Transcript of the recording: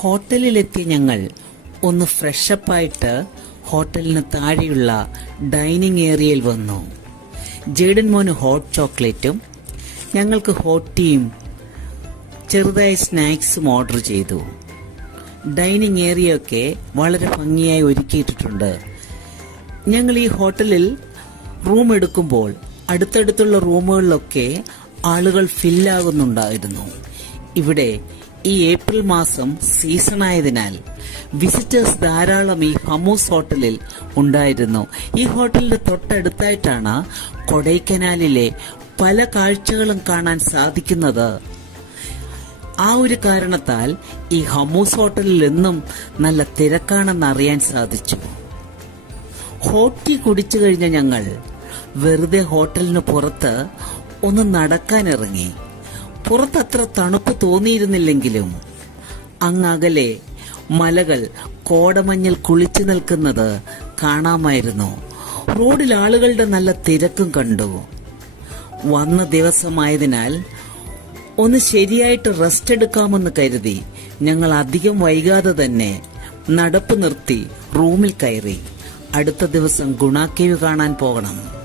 ഹോട്ടലിലെത്തി ഞങ്ങൾ ഒന്ന് ഫ്രഷപ്പായിട്ട് ഹോട്ടലിന് താഴെയുള്ള ഡൈനിങ് ഏരിയയിൽ വന്നു. ജേഡൻ മോന് ഹോട്ട് ചോക്ലേറ്റും ഞങ്ങൾക്ക് ഹോട്ട് ടീയും ചെറുതായ സ്നാക്സും ഓർഡർ ചെയ്തു. ഡൈനിങ് ഏരിയ ഒക്കെ വളരെ ഭംഗിയായി ഒരുക്കിയിട്ടുണ്ട്. ഞങ്ങൾ ഈ ഹോട്ടലിൽ റൂം എടുക്കുമ്പോൾ അടുത്തടുത്തുള്ള റൂമുകളിലൊക്കെ ആളുകൾ ഫില്ലാകുന്നുണ്ടായിരുന്നു. ഇവിടെ ഈ ഏപ്രിൽ മാസം സീസൺ ആയതിനാൽ വിസിറ്റേഴ്സ് ധാരാളം ഈ ഹമൂസ് ഹോട്ടലിൽ ഉണ്ടായിരുന്നു. ഈ ഹോട്ടലിന്റെ തൊട്ടടുത്തായിട്ടാണ് കൊടൈക്കനാലിലെ പല കാഴ്ചകളും കാണാൻ സാധിക്കുന്നത്. ആ ഒരു കാരണത്താൽ ഈ ഹമൂസ് ഹോട്ടലിൽ എന്നും നല്ല തിരക്കാണെന്ന് അറിയാൻ സാധിച്ചു. ഹോട്ട് ടീ കുടിച്ചു കഴിഞ്ഞ ഞങ്ങൾ വെറുതെ ഹോട്ടലിന് പുറത്ത് ഒന്ന് നടക്കാനിറങ്ങി. പുറത്തത്ര തണുപ്പ് തോന്നിയിരുന്നില്ലെങ്കിലും അങ്ങകലെ മലകൾ കോടമഞ്ഞിൽ കുളിച്ചു നിൽക്കുന്നത് കാണാമായിരുന്നു. റോഡിൽ ആളുകളുടെ നല്ല തിരക്കും കണ്ടു. വന്ന ദിവസമായതിനാൽ ഒന്ന് ശരിയായിട്ട് റെസ്റ്റ് എടുക്കാമെന്ന് കരുതി ഞങ്ങൾ അധികം വൈകാതെ തന്നെ നടപ്പ് നിർത്തി റൂമിൽ കയറി. അടുത്ത ദിവസം ഗുണ കേവ് കാണാൻ പോകണം.